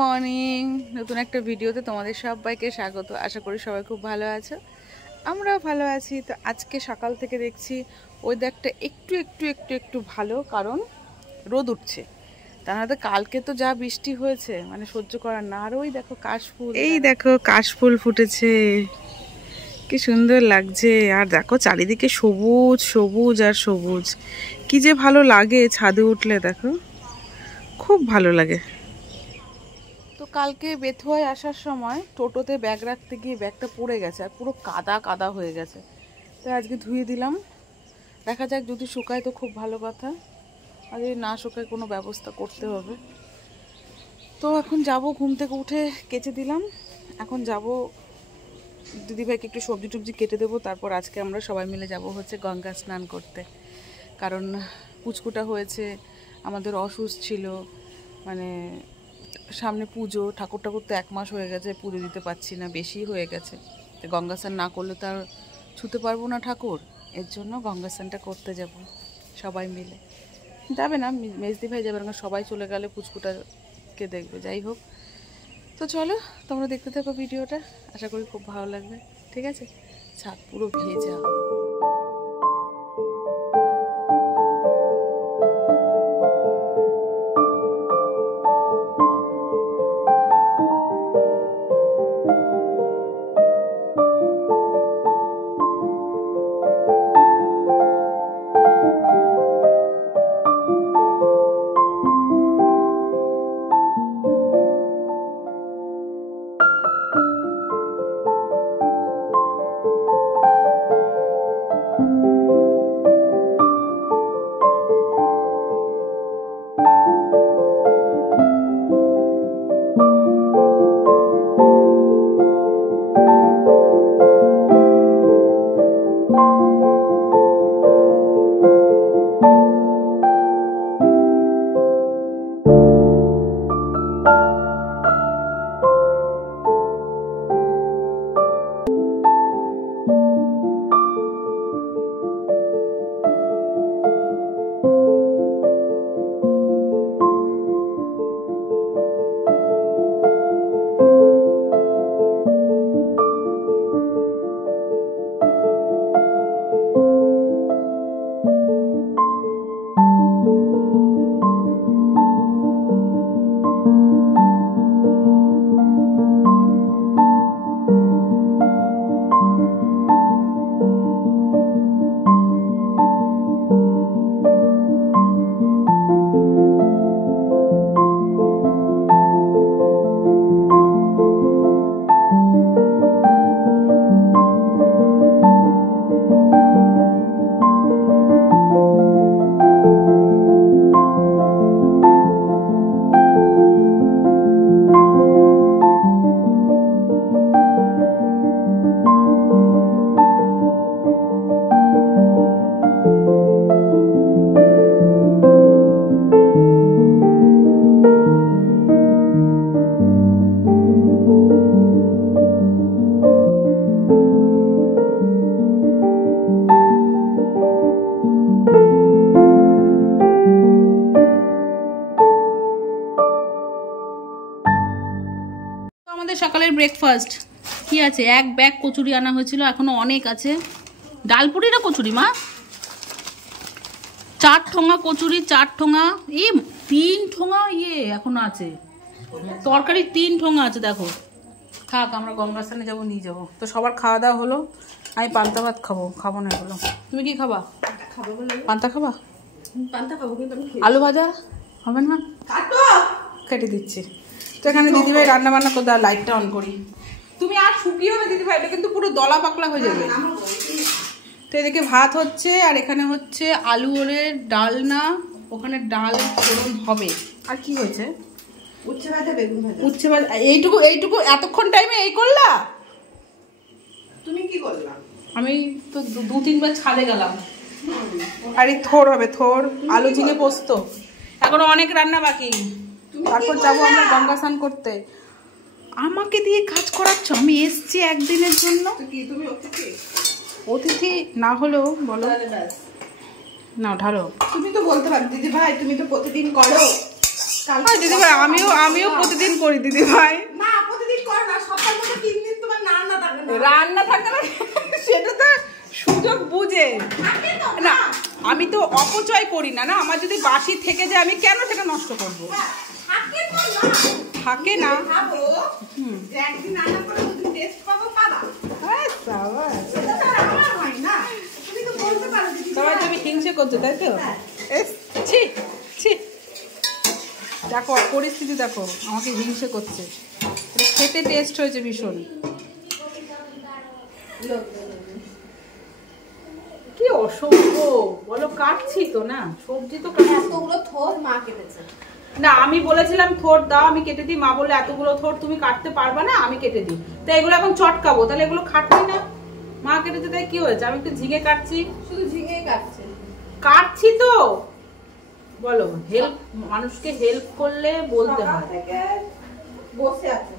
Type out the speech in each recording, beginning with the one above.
Morning, নতুন একটা ভিডিওতে তোমাদের সবাইকে স্বাগত। আশা করি সবাই খুব ভালো আছো, আমরাও ভালো আছি। তো আজকে সকাল থেকে দেখছি ওয়েদারটা একটু একটু একটু একটু ভালো, কারণ রোদ উঠছে। তা না তো কালকে তো যা বৃষ্টি হয়েছে, মানে সহ্য করার না। আর ওই দেখো কাশফুল, এই দেখো কাশফুল ফুটেছে, কি সুন্দর লাগছে। আর দেখো চারিদিকে সবুজ সবুজ আর সবুজ, কি যে ভালো লাগে ছাদে উঠলে, দেখো খুব ভালো লাগে। তো কালকে বেথুয়ায় আসার সময় টোটোতে ব্যাগ রাখতে গিয়ে ব্যাগটা পড়ে গেছে, আর পুরো কাদা কাদা হয়ে গেছে। তো আজকে ধুয়ে দিলাম, দেখা যাক যদি শুকায় তো খুব ভালো কথা, আর যদি না শুকায় কোনো ব্যবস্থা করতে হবে। তো এখন যাব, ঘুম থেকে উঠে কেচে দিলাম, এখন যাব দিদিভাইকে একটু সবজি টবজি কেটে দেবো। তারপর আজকে আমরা সবাই মিলে যাব হচ্ছে গঙ্গা স্নান করতে, কারণ পুচকুটা হয়েছে, আমাদের অসুস্থ ছিল, মানে সামনে পুজো, ঠাকুর ঠাকুর তো 1 মাস হয়ে গেছে, পুজো দিতে পারছি না, বেশি হয়ে গেছে। তো গঙ্গা স্নান না করলে তো আর ছুতে পারবো না ঠাকুর, এর জন্য গঙ্গা স্নানটা করতে যাব সবাই মিলে। যাবে না মেজদি ভাই যাবে না, সবাই চলে গেলে পুচকুটাকে দেখবে। যাই হোক, তো চলো তোমরা দেখতে থাকো ভিডিওটা, আশা করি খুব ভালো লাগবে। ঠিক আছে, ছাদ পুরো ভেজা। সকালের ব্রেকফাস্ট কি আছে? 1 ব্যাগ কচুরি আনা হয়েছিল, এখনো অনেক আছে। ডালপুরি না কচুরি মা? 4 ঠোঙা কচুরি, 4 ঠোঙা, এই 3 ঠোঙা ইয়ে এখনো আছে, তরকারি 3 ঠোঙা আছে। দেখো থাক, আমরা গঙ্গা স্থানে যাবো, নিয়ে যাবো। তো সবার খাওয়া দাওয়া হলো, আমি পান্তা ভাত খাবো না এগুলো। তুমি কি খাবা? পান্তা খাবা? পান্তা খাবো, কিন্তু আলু ভাজা হবে না, কেটে দিচ্ছি। তো এখানে দিদিভাই রান্না বান্না করে দাও, লাইটটা অন করি। তুমি আর শুকিও না দিদিভাই, এটা কিন্তু পুরো দলা পাকলা হয়ে যাবে। তো এদিকে ভাত হচ্ছে, আর এখানে হচ্ছে আলু ওলের ডালনা, ওখানে ডাল ফোড়ন হবে। আর কি হয়েছে? উচ্ছে ভাজা, বেগুন ভাজা। উচ্ছে ভাজা, এইটুকু এতক্ষণ টাইমে এই করলা? তুমি কি করলা? আমি তো 2-3 বার ছাদে গেলাম। আর এই থোর হবে, থোর আলু ঝিঙে পোস্ত, এখনো অনেক রান্না বাকি। তারপর যাবো আমরা গঙ্গা স্নান করতে। আমাকে দিয়ে কাজ করাচ্ছ, আমি এসছি একদিনের জন্য। অতিথি না হলেও বলো না, ঢালো। তুমি তো বলতে পারো দিদি ভাই, তুমি তো প্রতিদিন করো। দিদি ভাই আমিও প্রতিদিন করি দিদি ভাই। না প্রতিদিন কর না, সপ্তাহের মধ্যে 3 দিন তোমার রান্না থাকে না সেটা তো সুযোগ বুঝে না। আমি তো অপচয় করি না, না আমার যদি বাসি থেকে যায় আমি কেন সেটা নষ্ট করবো? থাকে না তুমি হিংসে করছো তাই তো? দেখো পরিস্থিতি দেখো, আমাকে হিংসে করছে। খেতে টেস্ট হয়েছে ভীষণ। কি অসম্ভব বলো, কাটছি তো না সবজি তো এতগুলো থোর মা কেটেছে না। আমি বলেছিলাম থোর দাও, আমি কেটে দিই। মা বললো এতগুলো থোর তুমি কাটতে পারবে না, আমি কেটে দিই। তো এগুলো এখন চটকাবো, তাহলে এগুলো খাটছি না। মা কেটেছে তাই কি হয়েছে? আমি একটু ঝিঙে কাটছি, শুধু ঝিঙেই কাটছি তো। বলো হেল্প, মানুষকে হেল্প করলে বলতে হয়। বসে আছে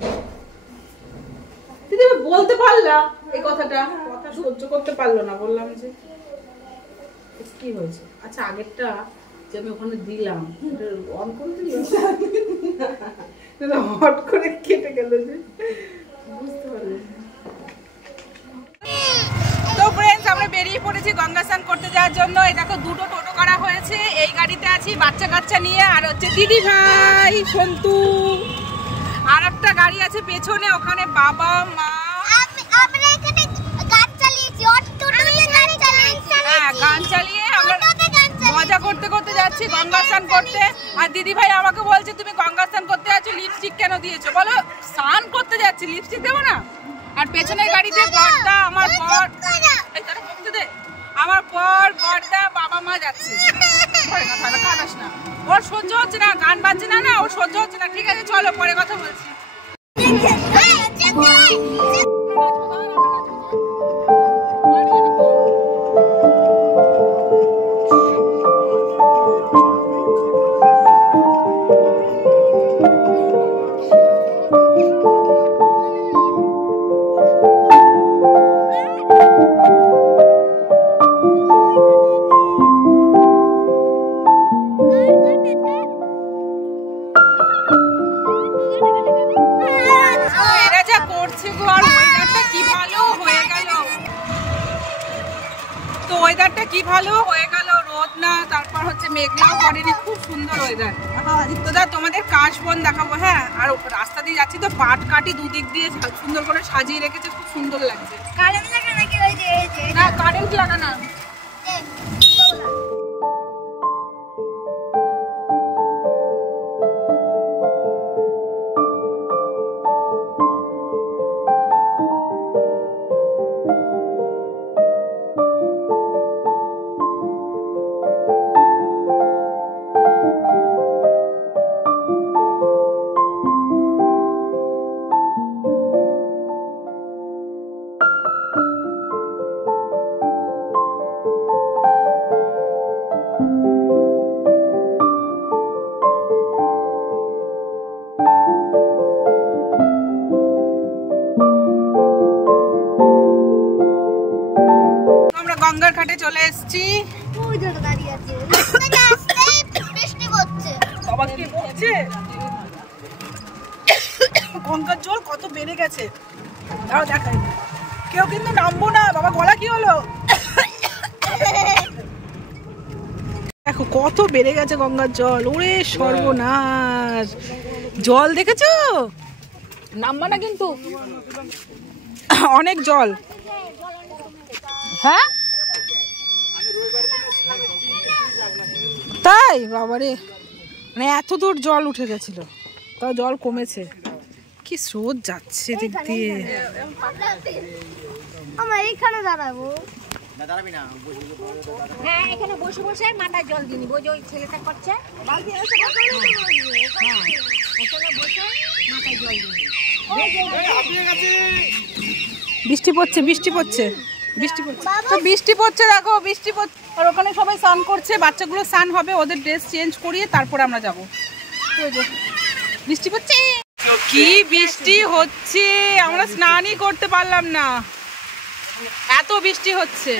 দিদি বলতে পারলা এই কথাটা, কথা সহ্য করতে পারলো না। বললাম যে কি হয়েছে। আচ্ছা আগেরটা যে আমি ওখানে দিলাম অন করে দিলাম, হট করে কেটে গেল যে, বুঝতে পারলাম। তো ফ্রেন্ডস আমরা বেরিয়ে পড়েছি গঙ্গা স্নান করতে যাওয়ার জন্য। এই দেখো দুটো টোটো করা হয়েছে, এই গাড়িতে আছি বাচ্চা কাচ্চা নিয়ে, আর হচ্ছে দিদি ভাই সন্তু, আর একটা গাড়ি আছে পেছনে, ওখানে বাবা মা। আমরা এখানে গান চালিয়েছি, গান চালিয়ে আমরা মজা করতে করতে যাচ্ছি গঙ্গা স্নান করতে। আর দিদি ভাই আমাকে বলছে তুমি গঙ্গা স্নান করতে যাচ্ছ, লিপস্টিক কেন দিয়েছো? বলো স্নান করতে যাচ্ছি, লিপস্টিক দেবো না? আর পেছনের গাড়িতে বড়দা, আমার বর, আমার বর বড়দা বাবা মা যাচ্ছে। কাঁদাস না, ওর সহ্য হচ্ছে না, গান বাজছে না, ওর সহ্য হচ্ছে না। ঠিক আছে চলো পরে কথা বলছি। কি ভালো হয়ে গেল, রোদ না, তারপর হচ্ছে মেঘলাও করেনি, খুব সুন্দর ওয়েদার। তো দা তোমাদের কাশবন দেখাবো। হ্যাঁ, আর রাস্তা দিয়ে যাচ্ছি তো পাট কাটি দুদিক দিয়ে সুন্দর করে সাজিয়ে রেখেছে, খুব সুন্দর লাগছে। কারেন্ট লাগা নাকি? ওই যে না কারেন্ট লাগা না। গঙ্গার ঘাটে চলে এসেছি। গঙ্গার জল কত বেড়ে গেছে, দেখাই। কেউ কিন্তু নামবো না। বাবা গলা কি হলো? দেখো কত বেড়ে গেছে গঙ্গার জল। ওরে সর্বনাশ, জল দেখেছো? নামবা না কিন্তু, অনেক জল। হ্যাঁ তাই? বাবারে, মানে এত দূর জল উঠে গেছিল, তাও জল কমেছে। কি স্রোত যাচ্ছে দিক দিয়ে। আমরা এইখানে দাঁড়াবো। হ্যাঁ এখানে বসে বসে মাথায় জল দিনি, ওই যে ওই ছেলেটা করছে বালতি এসে বসে মাথায় জল দিনি। বৃষ্টি পড়ছে, বৃষ্টি পড়ছে, বৃষ্টি পড়ছে, তো বৃষ্টি পড়ছে দেখো, বৃষ্টি পড়ছে। আর ওখানে সবাই স্নান করছে, বাচ্চাগুলো স্নান হবে, ওদের ড্রেস চেঞ্জ করিয়ে তারপরে আমরা যাবো। বৃষ্টি পড়ছে, কি বৃষ্টি হচ্ছে, আমরা স্নানই করতে পারলাম না, এত বৃষ্টি হচ্ছে।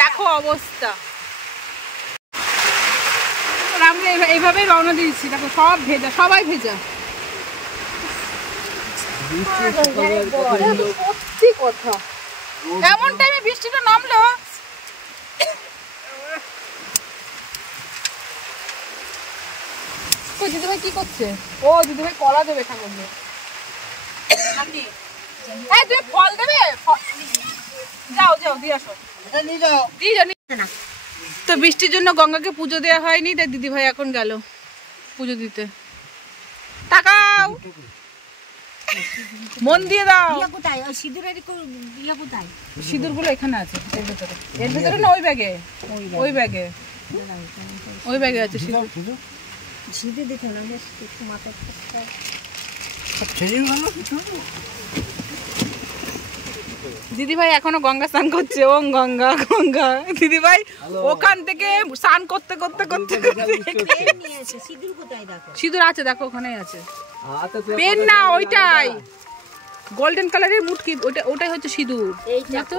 দেখো অবস্থা। আমরা এইভাবেই রওনা দিয়েছি, দেখো সব ভেজা, সবাই ভেজা। সত্যি কথা, এমন টাইমে বৃষ্টিটা নামলো। দিদিভাই কি করছে? ও দিদিভাই কলা দেবে ঠাকুরকে। তুমি ফল দেবে? যাও যাও দিয়ে আসো। তো বৃষ্টির জন্য গঙ্গাকে পুজো দেওয়া হয়নি, তাই দিদিভাই এখন গেল পুজো দিতে। তাকাও, মন দিয়ে দাও। কোথায় সিঁদুরের কোথায়? সিঁদুর গুলো এখানে আছে, এর ভেতরে। এর ভেতরে না, ওই ব্যাগে, ওই ব্যাগে, ওই ব্যাগে আছে সিঁদুর। সিঁদুর দিতে না, মাথা দিদিভাই এখনো গঙ্গা স্নান করছে। ওম গঙ্গা গঙ্গা। দিদিভাই ওখান থেকে স্নান করতে করতে করতে সিঁদুর কোথায় দেখো? সিঁদুর আছে, দেখো ওখানেই আছে। পেন না, ওইটাই গোল্ডেন কালারের মুটকি, ওটাই হচ্ছে সিঁদুর। এইটা তো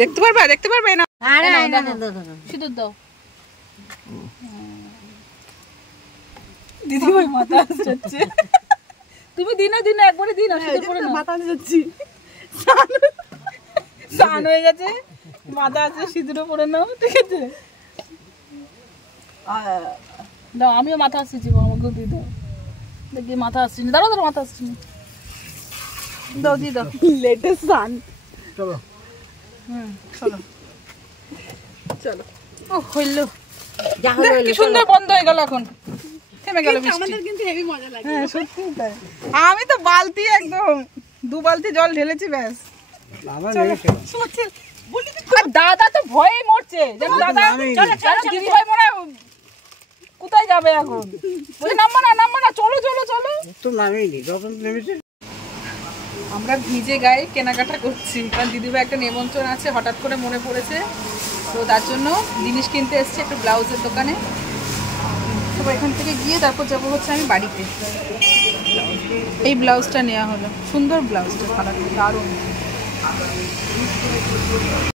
দেখতে পারবে, দেখতে পারবে না? আরে সিঁদুর দাও। দিদিভাই মাথা আসছে। তুমি দিনে দিনে একবারে দিন সিঁদুর পরে নাও। মাথা আসছে, স্নান হয়ে গেছে, মাথা আছে, সিঁদুরও পরে নাও, ঠিক আছে? দাও, আমিও মাথা আসছি, আমাকেও দিয়ে দাও। দেখি মাথা আসছি না, দাঁড়াও দাঁড়াও, মাথা আসছি না, দাও দিয়ে দাও। লেটেস্ট স্নান, চলো। চলো চলো। ও হইলো, কি সুন্দর বন্ধ হয়ে গেল, এখন থেমে গেল বৃষ্টি। আমাদের কিন্তু হেভি মজা লাগে। হ্যাঁ সত্যি তাই। আমি তো বালতি একদম 2 বালতি জল ঢেলেছি, ব্যাস। দাদা তো ভয়েই মরছে, দাদা দিদি ভাই মনে হয় কোথায় যাবে এখন, বলে নামবো না নামবো না, চলো চলো চলো। আমরা ভিজে গায়ে কেনাকাটা করছি, কারণ দিদিভাই একটা নেমন্ত্রণ আছে, হঠাৎ করে মনে পড়েছে, তো তার জন্য জিনিস কিনতে এসেছি একটা ব্লাউজের দোকানে। তো এখান থেকে গিয়ে তারপর যাবো হচ্ছে আমি বাড়িতে। এই ব্লাউজটা নেওয়া হলো, সুন্দর ব্লাউজটা, কালারটা দারুণ।